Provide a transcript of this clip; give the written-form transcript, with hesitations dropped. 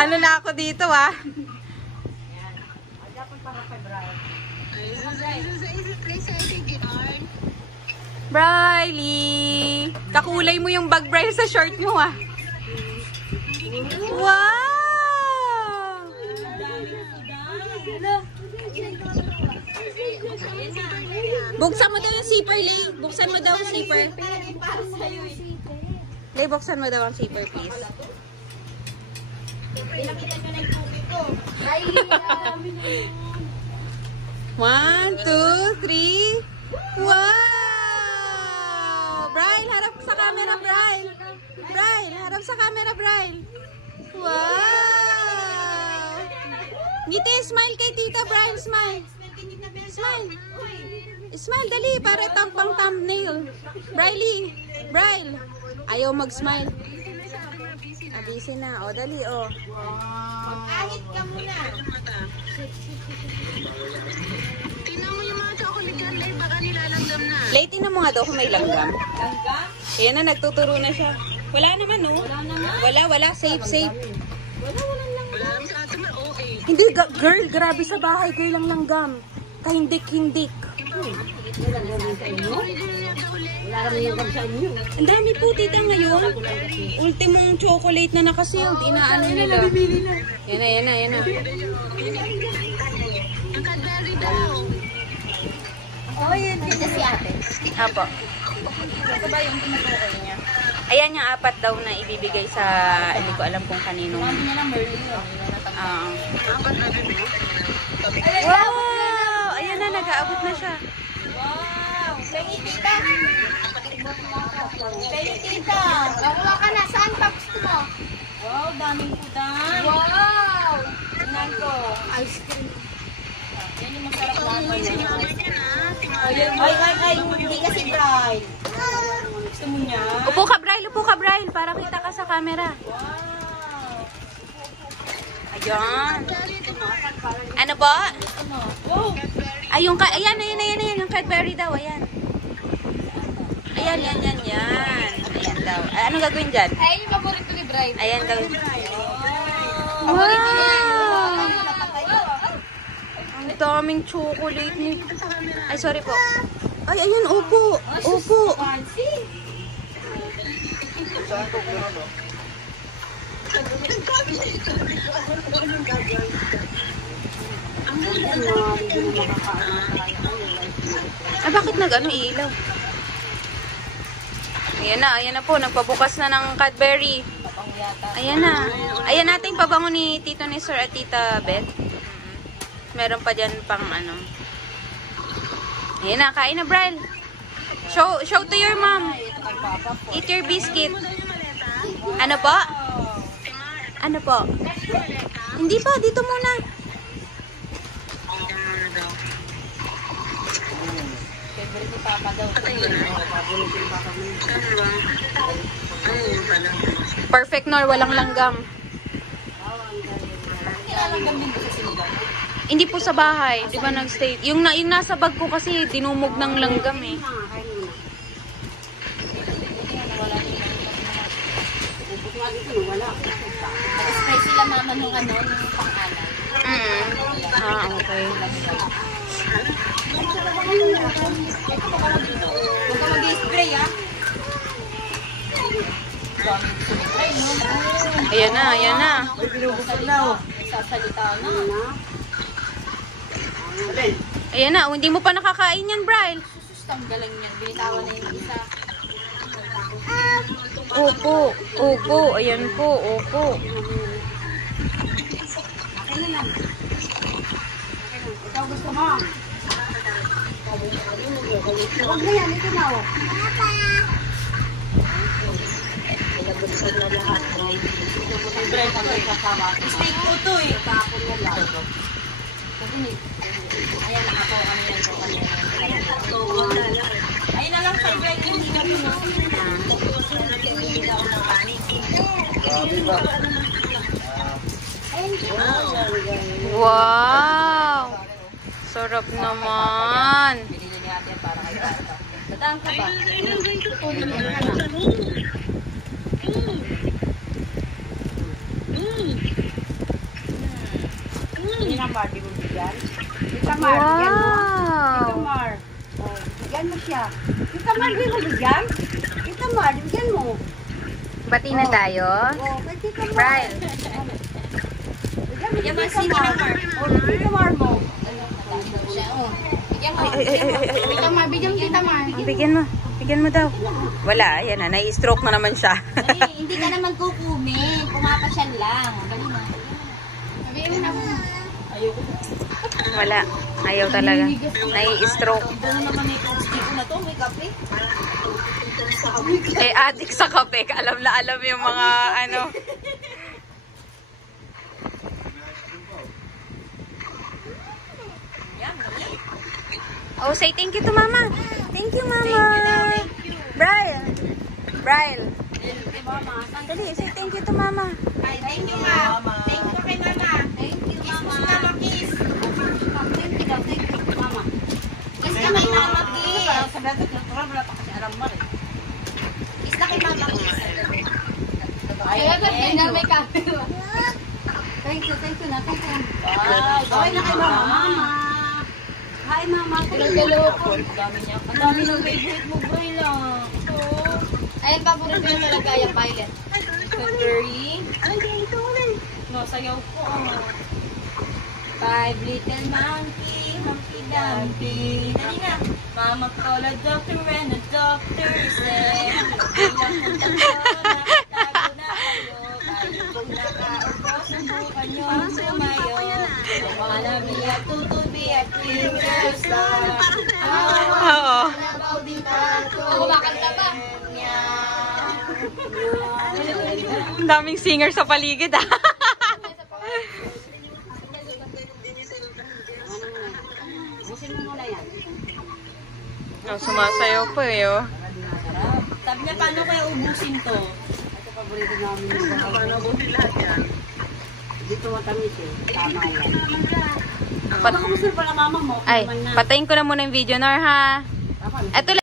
Ano na ako dito, ah? Briley! Kakulay mo yung bag, Briley, sa short mo, ah. Wow! Buksan mo daw yung zipper, Lay. Buksan mo daw yung zipper. Lay, buksan mo daw ang zipper, please. One, two, three. Wow! Brile, harap sa camera, Brile. Brile, harap sa camera, Brile. Wow! Ngiti, smile kay Tita Brile, smile. Smile. Smile, dali, para itang pang thumbnail. Briley, Brile. Ayaw mag-smile. Busy na. O, dali, o. Kahit ka muna. Tingnan mo yung mga chocolate yan, Lay. Baka nilalanggam na. Lay, tingnan mo nga daw kung may langgam. Langgam? Ayan na, nagtuturo na siya. Wala naman, no? Wala naman? Wala. Safe, safe. Walang langgam. Wala naman sa atin, okay. Hindi, girl. Grabe sa bahay. Girl lang langgam. Kahindik-hindik. Wala naman yung sa inyo. Ang dami po, tita, ngayon. Ultimong chocolate na nakasealed. Inaano nila. Yan na. Yung Cadbury daw. Oh, yun. Dito si ate. Apo. Ito ba yung tinutukoy niya? Ayan yung 4 daw na ibibigay sa, hindi ko alam kung kaninong. Sabi niya lang, Merlin yun. Wow! Ayan na, nag-aabot na siya. Wow! Pengi tita! Pengi tita! Gawa ka na. Saan pa gusto mo? Wow, daming putan. Wow! Tingnan ko. Ice cream. Yan yung masarap naman. Ay, hindi kasi bright. Gusto mo niya? Upo ka, Brile, para kita ka sa camera. Wow! Ayan. Ano ba? Wow! Ay, ayan, yung Cadbury daw, ayan. Ayan. Ayan daw. Ay, anong gagawin dyan? Ay, yung paborito ni Bright. Ayan, gagawin. Paborito niya yan. Ang daming chocolate ni... Ay, sorry po. Ay, ayan, upo. Fancy. Ay, bakit ilaw? Ayan na po. Nagpabukas na ng Cadbury. Ayan na. Ayan natin pabango ni Tito Nestor at Tita Beth. Meron pa dyan pang ano. Ayan na. Kain na, Brile. Show to your mom. Eat your biscuit. Ano po? Ano po? Hindi pa. Dito muna. Favorite ni Papa daw. Perfect, Nor. Walang langgam. Nilalanggam din ba sa sinigang? Hindi po sa bahay. Di ba nag-stay? Yung nasa bag ko kasi dinumog ng langgam eh. Nag-spray sila mama nung nung pang-alan. Okay. Huwag ka mag-spray, ha? Ayan na. Sasalita na. Ayan na. Hindi mo pa nakakain yan, Brile. Sus, ang galing niyan. Binitawan na yung isa. Opo. Ayan po, opo. Ikaw gusto mo? Huwag na yan, ito na, oh. Steak po to, eh. Ayan, nakapaw kami yan. Ayun na lang sa break yung higa mo, no? Wow! Sarap naman. Binili ni ate para kay Tata. Dadaan ka ba? Mar, di mo bigyan? Tita Mar, bigyan mo. Tita Wow! Mar. Oh, bigyan mo siya. Tita Mar, di mo bigyan? Tita Mar, bigyan mo. Bati na tayo. Oh, kay Tita Mar. Brian. Bigyan mo si Tita Mar. Oh, Tita Mar mo. Bigyan mo. Tita Mar, bigyan mo Tita Mar. Bigyan mo. Bigyan mo daw. Wala, yan na. Nai-stroke na naman siya. Hindi ka naman kukunin. Pumapasyal lang. Dali na. Sabihin mo na mo. Ayoko. Wala. Ayaw talaga. Nai-stroke. Ito na naman may coach na to. May kape. Eh, addict sa kape. Alam na alam yung mga ano. Oh, say thank you to Mama. Thank you, Mama. Brian. Brian. Dali, say thank you to Mama. Thank you, Ma. Thank you kay Mama. Thank you, Mama. Kiss mo si Mama, kiss. Thank you daw. Thank you, Mama. Kiss ka kay Mama, kiss. Sabi natin, natural, wala pa kasi alam mo rin. Kiss na kay Mama, kiss. Kaya ba't ganyan may camera? Thank you na. Thank you. Okay na kay Mama. Mama. Hi, Mama. Tulog-tulog. Ang dami ng favorite mo, Bray lang. Ito. Ayun, paborito na talaga yung violet. Strawberry. No, sayaw ko. 5 little monkey, Humpty Dumpty. Dali na. Mama call a doctor and a doctor said, nakatago na kayo. Kayo kung nakaupo, subukan nyo ang sumayo. Wanna be a tutu, be a twinkle star. Oo. Ako makanta ba? Ang daming singer sa paligid, ah. Oh, sumasayaw po eh, oh. Sabi niya, paano kaya ubusin to? Ito paborito namin. Paano ubusin lahat yan? Dito matamis eh. Tama yan. Baka gusto pala mama mo. Ay, patayin ko na muna yung video, Nor, ha? Ito